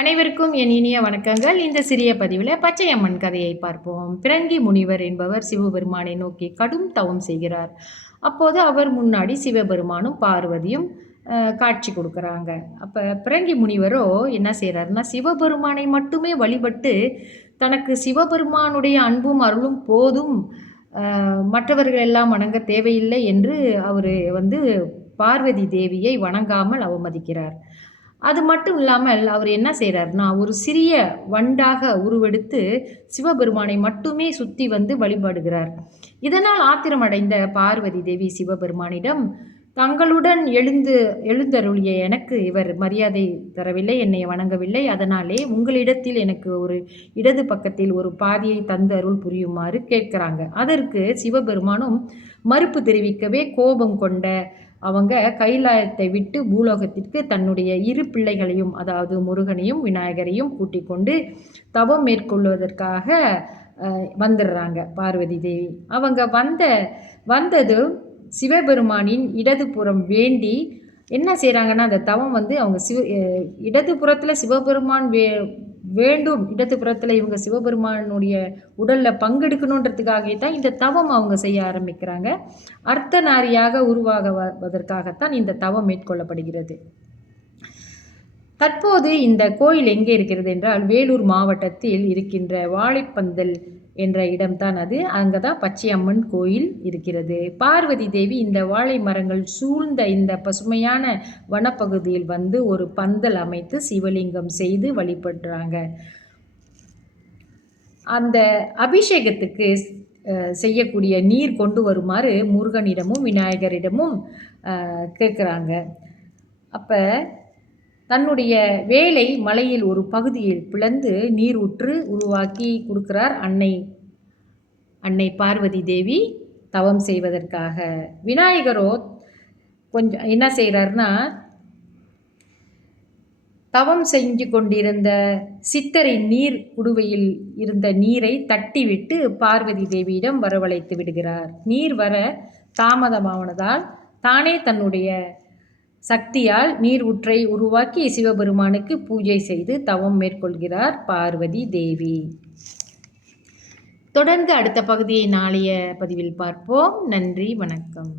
அனைவருக்கும் என் இனிய வணக்கங்கள். இந்த சிறிய பதிவில் பச்சையம்மன் கதையை பார்ப்போம். பிறங்கி முனிவர் என்பவர் சிவபெருமானை நோக்கி கடும் தவம் செய்கிறார். அப்போது அவர் முன்னாடி சிவபெருமானும் பார்வதியும் காட்சி கொடுக்குறாங்க. அப்போ பிறங்கி முனிவரோ என்ன செய்கிறாருன்னா, சிவபெருமானை மட்டுமே வழிபட்டு தனக்கு சிவபெருமானுடைய அன்பும் அருளும் போதும், மற்றவர்கள் எல்லாம் வணங்க தேவையில்லை என்று அவர் பார்வதி தேவியை வணங்காமல் அவமதிக்கிறார். அது மட்டும் இல்லாமல் அவர் என்ன செய்கிறார்னா, ஒரு சிறிய வண்டாக உருவெடுத்து சிவபெருமானை மட்டுமே சுற்றி வழிபடுகிறார். இதனால் ஆத்திரமடைந்த பார்வதி தேவி சிவபெருமானிடம், தங்களுடன் எழுந்தருளிய எனக்கு இவர் மரியாதை தரவில்லை, என்னை வணங்கவில்லை, அதனாலே உங்களிடத்தில் எனக்கு ஒரு இடது பக்கத்தில் ஒரு பாதியை தந்து அருள் புரியுமாறு கேட்கிறாங்க. அதற்கு சிவபெருமானும் மறுப்பு தெரிவிக்கவே கோபம் கொண்ட அவங்க கைலாயத்தை விட்டு பூலோகத்திற்கு தன்னுடைய இரு பிள்ளைகளையும், அதாவது முருகனையும் விநாயகரையும் கூட்டிக் கொண்டு தவம் மேற்கொள்வதற்காக வந்துடுறாங்க பார்வதி தேவி. அவங்க வந்தது சிவபெருமானின் இடதுபுறம் வேண்டி என்ன செய்கிறாங்கன்னா, அந்த தவம் அவங்க இடதுபுறத்தில் சிவபெருமான் வேண்டும், இடதுபுறத்தில் இவங்க சிவபெருமானுடைய உடலில் பங்கெடுக்கணுன்றதுக்காகவே தான் இந்த தவம் அவங்க செய்ய ஆரம்பிக்கிறாங்க. அர்த்தநாரியாக உருவாகுவதற்காகத்தான் இந்த தவம் மேற்கொள்ளப்படுகிறது. தற்போது இந்த கோயில் எங்கே இருக்கிறது என்றால், வேலூர் மாவட்டத்தில் இருக்கின்ற வாழைப்பந்தல் என்ற இடம்தான் அது. அங்கே தான் பச்சையம்மன் கோயில் இருக்கிறது. பார்வதி தேவி இந்த வாழை மரங்கள் சூழ்ந்த இந்த பசுமையான வனப்பகுதியில் ஒரு பந்தல் அமைத்து சிவலிங்கம் செய்து வழிபடுறாங்க. அந்த அபிஷேகத்துக்கு செய்யக்கூடிய நீர் கொண்டு வருமாறு முருகனிடமும் விநாயகரிடமும் கேட்குறாங்க. அப்போ தன்னுடைய வேலை மலையில் ஒரு பகுதியில் பிளந்து நீரூற்று உருவாக்கி கொடுக்கிறார் அன்னை பார்வதி தேவி தவம் செய்வதற்காக. விநாயகரோ கொஞ்சம் என்ன செய்கிறார்னா, தவம் செஞ்சு கொண்டிருந்த சித்தரின் நீர் குடுவையில் இருந்த நீரை தட்டிவிட்டு பார்வதி தேவியிடம் வரவழைத்து விடுகிறார். நீர் வர தாமதமானதால் தானே தன்னுடைய சக்தியால் நீர் ஊற்றை உருவாக்கி சிவபெருமானுக்கு பூஜை செய்து தவம் மேற்கொள்கிறார் பார்வதி தேவி. தொடர்ந்து அடுத்த பகுதியை நாளைய பதிவில் பார்ப்போம். நன்றி, வணக்கம்.